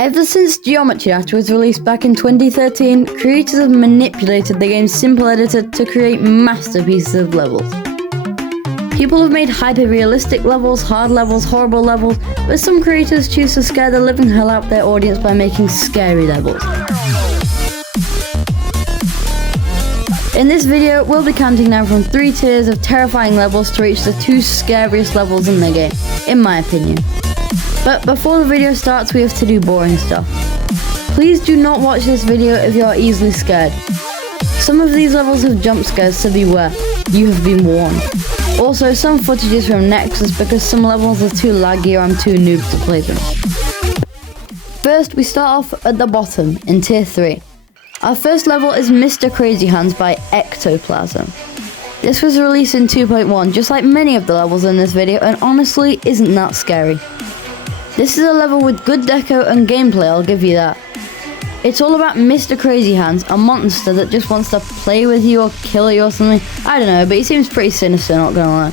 Ever since Geometry Dash was released back in 2013, creators have manipulated the game's simple editor to create masterpieces of levels. People have made hyper-realistic levels, hard levels, horrible levels, but some creators choose to scare the living hell out of their audience by making scary levels. In this video, we'll be counting down from 3 tiers of terrifying levels to reach the 2 scariest levels in the game, in my opinion. But before the video starts, we have to do boring stuff. Please do not watch this video if you are easily scared. Some of these levels have jump scares, so beware. You have been warned. Also, some footage is from Nexus because some levels are too laggy or I'm too noob to play them. First, we start off at the bottom, in tier 3. Our first level is Mr. CrazyHands by Ectoplasm. This was released in 2.1, just like many of the levels in this video, and honestly isn't that scary. This is a level with good deco and gameplay, I'll give you that. It's all about Mr. CrazyHands, a monster that just wants to play with you or kill you or something. I don't know, but he seems pretty sinister, not gonna lie.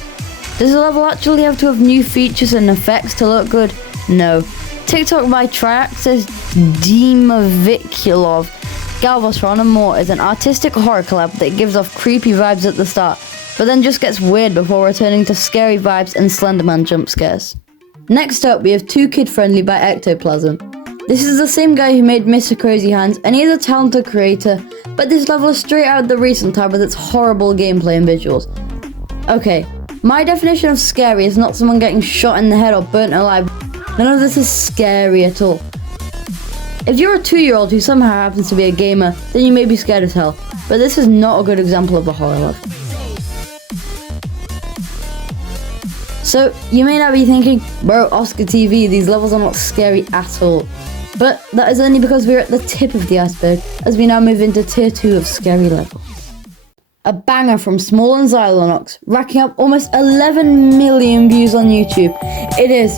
Does the level actually have to have new features and effects to look good? No. TikTok by Triax says Demaviculov, Galvatron and more is an artistic horror collab that gives off creepy vibes at the start, but then just gets weird before returning to scary vibes and Slenderman jump scares. Next up, we have Too Kid Friendly by Ectoplasm. This is the same guy who made Mr. CrazyHands, and he is a talented creator, but this level is straight out of the recent time with its horrible gameplay and visuals. Okay, my definition of scary is not someone getting shot in the head or burnt alive. None of this is scary at all. If you're a 2-year-old who somehow happens to be a gamer, then you may be scared as hell, but this is not a good example of a horror level. So, you may now be thinking, bro, Oscar TV, these levels are not scary at all. But that is only because we're at the tip of the iceberg, as we now move into tier 2 of scary levels. A banger from Small and Xylonox, racking up almost 11 million views on YouTube. It is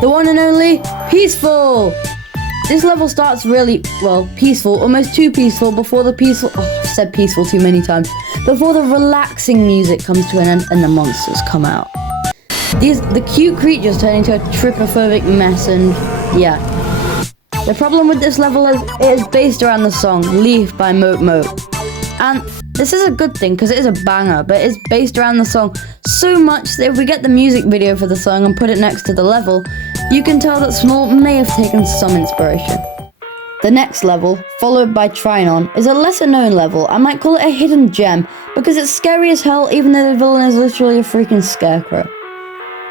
the one and only Peaceful! This level starts really, well, peaceful, almost too peaceful before the peaceful, I've said peaceful too many times, before the relaxing music comes to an end and the monsters come out. The cute creatures turn into a trypophobic mess, and yeah. The problem with this level is it is based around the song Leaf by Moat Moat. And this is a good thing because it is a banger, but it's based around the song so much that if we get the music video for the song and put it next to the level, you can tell that Small may have taken some inspiration. The next level, followed by Trinon, is a lesser known level. I might call it a hidden gem because it's scary as hell even though the villain is literally a freaking scarecrow.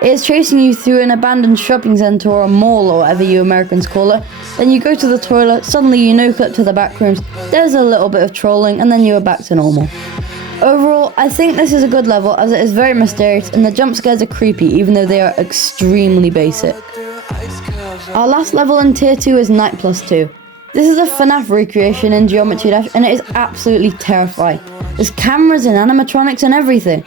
It is chasing you through an abandoned shopping centre or a mall or whatever you Americans call it. Then you go to the toilet, suddenly you no-clip to the Backrooms, there's a little bit of trolling, and then you are back to normal. Overall, I think this is a good level as it is very mysterious and the jump scares are creepy even though they are extremely basic. Our last level in tier 2 is Night Plus 2. This is a FNAF recreation in Geometry Dash and it is absolutely terrifying. There's cameras and animatronics and everything.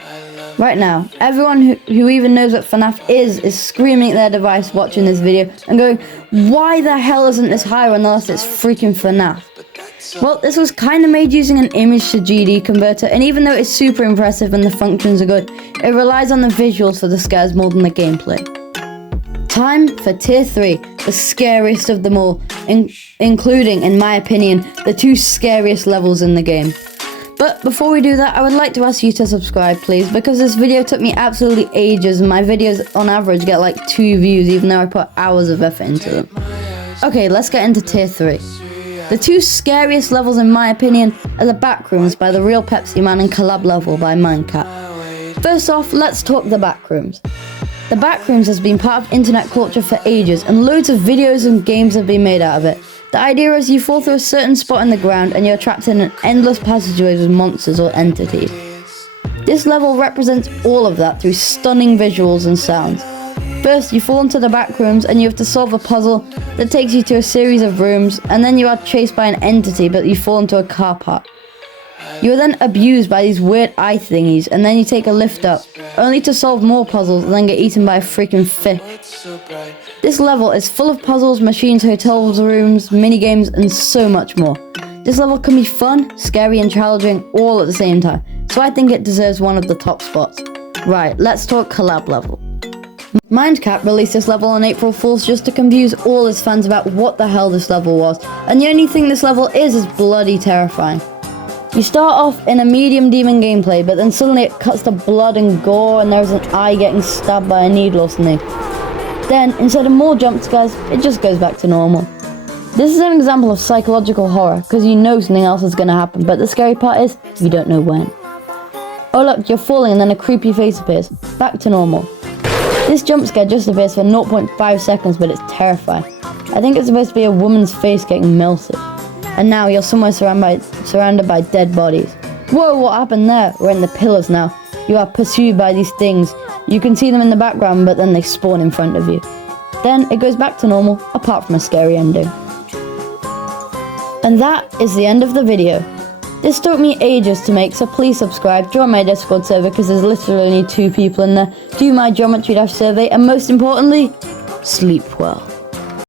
Right now, everyone who even knows what FNAF is screaming at their device watching this video and going, why the hell isn't this higher unless it's freaking FNAF? Well, this was kind of made using an image to GD converter, and even though it's super impressive and the functions are good, it relies on the visuals for the scares more than the gameplay. Time for tier 3, the scariest of them all, including, in my opinion, the 2 scariest levels in the game. But before we do that, I would like to ask you to subscribe, please, because this video took me absolutely ages and my videos on average get like 2 views even though I put hours of effort into them. Okay, let's get into tier 3. The 2 scariest levels in my opinion are the Backrooms by the Real Pepsi Man and Collab level by Mindcat. First off, let's talk the Backrooms. The Backrooms has been part of internet culture for ages and loads of videos and games have been made out of it. The idea is you fall through a certain spot in the ground and you're trapped in an endless passageway with monsters or entities. This level represents all of that through stunning visuals and sounds. First, you fall into the Backrooms and you have to solve a puzzle that takes you to a series of rooms, and then you are chased by an entity but you fall into a car park. You are then abused by these weird eye thingies and then you take a lift up, only to solve more puzzles and then get eaten by a freaking fish. This level is full of puzzles, machines, hotels, rooms, minigames, and so much more. This level can be fun, scary, and challenging all at the same time, so I think it deserves one of the top spots. Right, let's talk Collab level. Mindcap released this level on April Fool's just to confuse all his fans about what the hell this level was, and the only thing this level is bloody terrifying. You start off in a medium demon gameplay, but then suddenly it cuts to blood and gore and there's an eye getting stabbed by a needle or something. Then, instead of more jump scares, it just goes back to normal. This is an example of psychological horror, because you know something else is going to happen, but the scary part is, you don't know when. Oh look, you're falling and then a creepy face appears. Back to normal. This jump scare just appears for 0.5 seconds, but it's terrifying. I think it's supposed to be a woman's face getting melted. And now you're somewhere surrounded by dead bodies. Whoa, what happened there? We're in the pillars now. You are pursued by these things. You can see them in the background, but then they spawn in front of you. Then it goes back to normal, apart from a scary ending. And that is the end of the video. This took me ages to make, so please subscribe, join my Discord server because there's literally only 2 people in there, do my geometry dash survey, and most importantly, sleep well.